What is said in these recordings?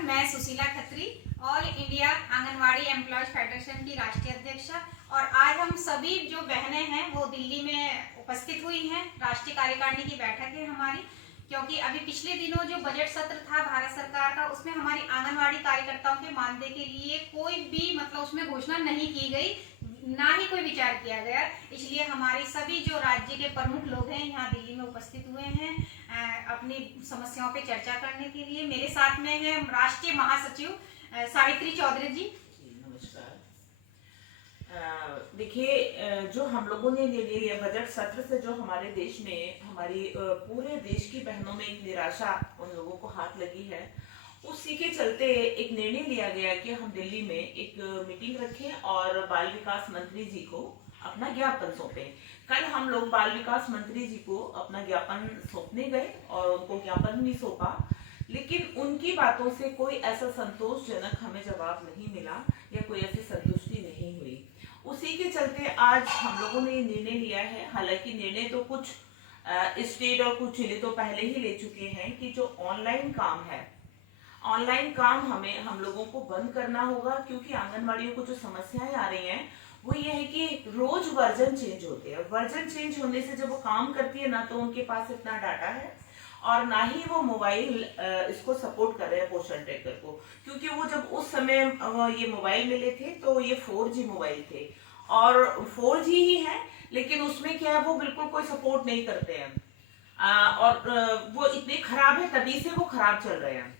नमस्कार, मैं Sushila Khatri all India anganwadi employees federation की राष्ट्रीय अध्यक्ष। और आज हम सभी जो बहनें हैं वो दिल्ली में उपस्थित हुई हैं। राष्ट्रीय कार्यकारिणी की बैठक है हमारी, क्योंकि अभी पिछले दिनों जो बजट सत्र था भारत सरकार का, उसमें हमारी आंगनवाड़ी कार्यकर्ताओं के मानदेय के लिए कोई भी उसमें घोषणा नहीं की गई, ना ही कोई विचार किया गया। इसलिए हमारे सभी जो राज्य के प्रमुख लोग हैं यहाँ दिल्ली में उपस्थित हुए हैं अपनी समस्याओं पे चर्चा करने के लिए। मेरे साथ में है राष्ट्रीय महासचिव सावित्री चौधरी जी। नमस्कार। देखिए, जो हम लोगों ने निर्णय लिया बजट सत्र से, जो हमारे देश में, हमारी पूरे देश की बहनों में एक निराशा उन लोगों को हाथ लगी है, उसी के चलते एक निर्णय लिया गया कि हम दिल्ली में एक मीटिंग रखें और बाल विकास मंत्री जी को अपना ज्ञापन सौंपें। कल हम लोग बाल विकास मंत्री जी को अपना ज्ञापन सौंपने गए और उनको ज्ञापन भी सौंपा, लेकिन उनकी बातों से कोई ऐसा संतोषजनक हमें जवाब नहीं मिला या कोई ऐसी संतुष्टि नहीं हुई। उसी के चलते आज हम लोगों ने निर्णय लिया है, हालांकि निर्णय तो कुछ स्टेट और कुछ जिले तो पहले ही ले चुके हैं, कि जो ऑनलाइन काम है, ऑनलाइन काम हम लोगों को बंद करना होगा, क्योंकि आंगनवाड़ियों को जो समस्याएं आ रही हैं वो ये है कि रोज वर्जन चेंज होते हैं। वर्जन चेंज होने से जब वो काम करती है ना, तो उनके पास इतना डाटा है और ना ही वो मोबाइल इसको सपोर्ट कर रहे हैं पोषण ट्रैकर को, क्योंकि वो जब उस समय ये मोबाइल मिले थे तो ये 4G मोबाइल थे और 4G ही है, लेकिन उसमें क्या है, वो बिल्कुल कोई सपोर्ट नहीं करते हैं और वो इतने खराब है, तभी से वो खराब चल रहे हैं।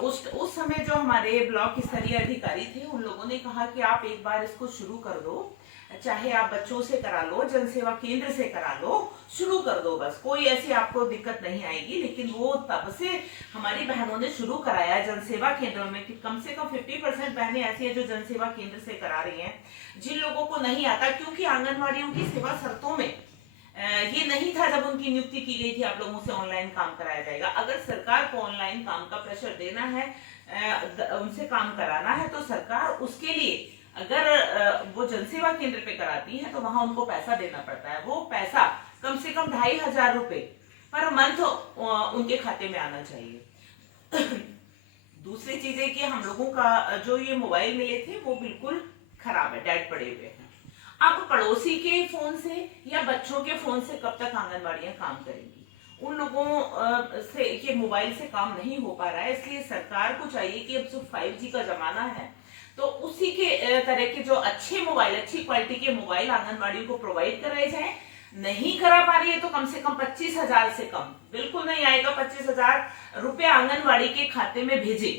उस समय जो हमारे ब्लॉक स्तरीय अधिकारी थे, उन लोगों ने कहा कि आप एक बार इसको शुरू कर दो, चाहे आप बच्चों से करा लो, जनसेवा केंद्र से करा लो, शुरू कर दो, बस कोई ऐसी आपको दिक्कत नहीं आएगी। लेकिन वो तब से हमारी बहनों ने शुरू कराया जनसेवा केंद्रों में, कि कम से कम 50% बहनें ऐसी हैं जो जनसेवा केंद्र से करा रही हैं। जिन लोगों को नहीं आता, क्योंकि आंगनवाड़ियों की सेवा शर्तों में ये नहीं था जब उनकी नियुक्ति की गई थी, आप लोगों से ऑनलाइन काम कराया जाएगा। अगर सरकार को ऑनलाइन काम का प्रेशर देना है, उनसे काम कराना है, तो सरकार उसके लिए अगर वो जनसेवा केंद्र पे कराती है तो वहां उनको पैसा देना पड़ता है। वो पैसा कम से कम 2500 रुपए पर मंथ उनके खाते में आना चाहिए। दूसरी चीज है कि हम लोगों का जो ये मोबाइल मिले थे वो बिल्कुल खराब है, डेड पड़े हुए हैं। अब पड़ोसी के फोन से या बच्चों के फोन से कब तक आंगनबाड़ियां काम करेंगी? उन लोगों से ये मोबाइल से काम नहीं हो पा रहा है, इसलिए सरकार को चाहिए कि अब जो 5G का जमाना है, तो उसी के तरह के जो अच्छे मोबाइल, अच्छी क्वालिटी के मोबाइल आंगनबाड़ियों को प्रोवाइड कराए जाए। नहीं करा पा रही है तो कम से कम 25,000 से कम बिल्कुल नहीं आएगा, 25,000 रुपए आंगनबाड़ी के खाते में भेजे,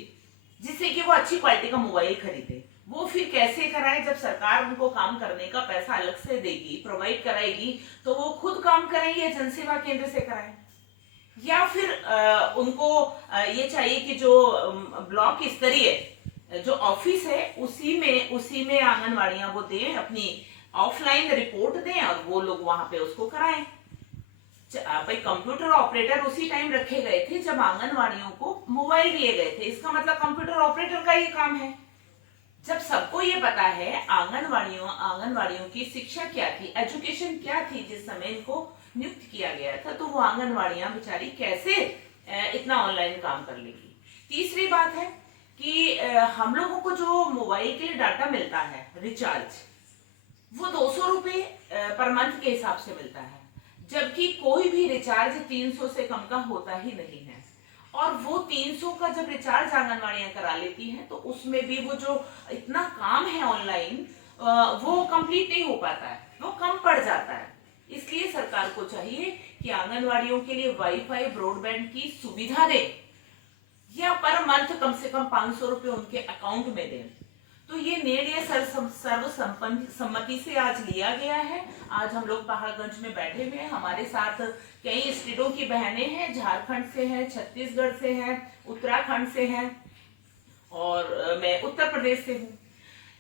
जिससे कि वो अच्छी क्वालिटी का मोबाइल खरीदे। वो फिर कैसे कराए? जब सरकार उनको काम करने का पैसा अलग से देगी, प्रोवाइड कराएगी, तो वो खुद काम करेंगे या जनसेवा केंद्र से कराएं, या फिर उनको ये चाहिए कि जो ब्लॉक स्तरीय जो ऑफिस है उसी में आंगनवाड़ियां वो दें, अपनी ऑफलाइन रिपोर्ट दें और वो लोग वहां पे उसको कराएं। भाई, कंप्यूटर ऑपरेटर उसी टाइम रखे गए थे जब आंगनवाड़ियों को मोबाइल दिए गए थे, इसका मतलब कंप्यूटर ऑपरेटर का ही काम है। जब सबको ये पता है आंगनवाड़ियों की शिक्षा क्या थी, एजुकेशन क्या थी जिस समय इनको नियुक्त किया गया था, तो वो आंगनवाड़ियां बेचारी कैसे इतना ऑनलाइन काम कर लेगी। तीसरी बात है कि हम लोगों को जो मोबाइल के लिए डाटा मिलता है रिचार्ज, वो 200 रुपए पर मंथ के हिसाब से मिलता है, जबकि कोई भी रिचार्ज 300 से कम का होता ही नहीं है। और वो 300 का जब रिचार्ज आंगनवाड़ियां करा लेती हैं, तो उसमें भी वो जो इतना काम है ऑनलाइन वो कंप्लीट नहीं हो पाता है, वो कम पड़ जाता है। इसलिए सरकार को चाहिए कि आंगनवाड़ियों के लिए वाईफाई ब्रॉडबैंड की सुविधा दे, या पर मंथ कम से कम 500 रुपए उनके अकाउंट में दें। तो ये निर्णय सर्वसम्मति से आज लिया गया है। आज हम लोग पहाड़गंज में बैठे हुए हैं, हमारे साथ कई स्टेटों की बहनें हैं, झारखंड से हैं, छत्तीसगढ़ से हैं, उत्तराखंड से हैं और मैं उत्तर प्रदेश से हूँ।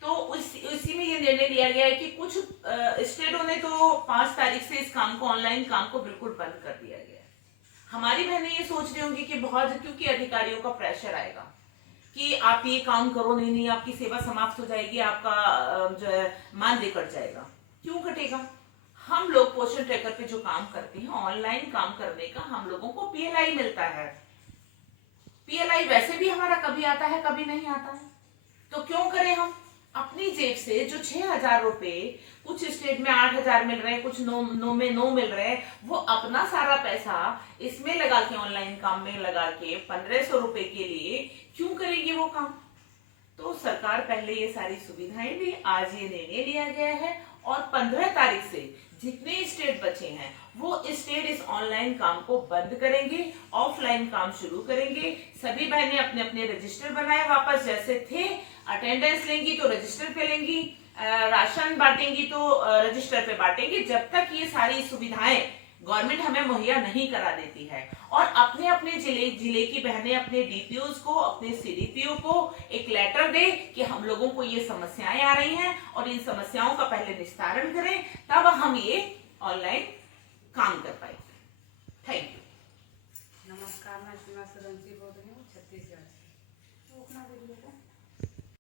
तो उसी में ये निर्णय लिया गया है कि कुछ स्टेटों ने तो 5 तारीख से इस काम को, ऑनलाइन काम को बिल्कुल बंद कर दिया गया है। हमारी बहनें ये सोच रही होंगी कि बहुत, क्योंकि अधिकारियों का प्रेशर आएगा कि आप ये काम करो, नहीं आपकी सेवा समाप्त हो जाएगी, आपका जो है मानदेय कट जाएगा। क्यों कटेगा? हम लोग पोषण ट्रैकर पे जो काम करते हैं, ऑनलाइन काम करने का हम लोगों को PLI मिलता है। पीएलआई वैसे भी हमारा कभी आता है कभी नहीं आता है, तो क्यों करें हम अपनी जेब से जो 6,000 रुपए, कुछ स्टेट में 8,000 मिल रहे हैं, कुछ 9 मिल रहे हैं, वो अपना सारा पैसा इसमें लगा के, ऑनलाइन काम में लगा के 1,500 रुपए के लिए क्यों करेगी वो काम। तो सरकार पहले ये सारी सुविधाएं दी, आज ये निर्णय लिया गया है और 15 तारीख से जितने स्टेट बचे हैं वो स्टेट इस ऑनलाइन काम को बंद करेंगे, ऑफलाइन काम शुरू करेंगे। सभी बहनें अपने अपने रजिस्टर बनाए वापस, जैसे थे, अटेंडेंस लेंगी तो रजिस्टर पे लेंगी, राशन बांटेंगी तो रजिस्टर पे बांटेंगी, जब तक ये सारी सुविधाएं गवर्नमेंट हमें मुहैया नहीं करा देती है। और अपने अपने जिले की बहनें अपने डीपीओ को, अपने सीडीपीओ को एक लेटर दे कि हम लोगों को ये समस्याएं आ रही हैं और इन समस्याओं का पहले निस्तारण करें, तब हम ये ऑनलाइन काम कर पाएंगे। Thank you. नमस्कार, मैं सीमा सोलंकी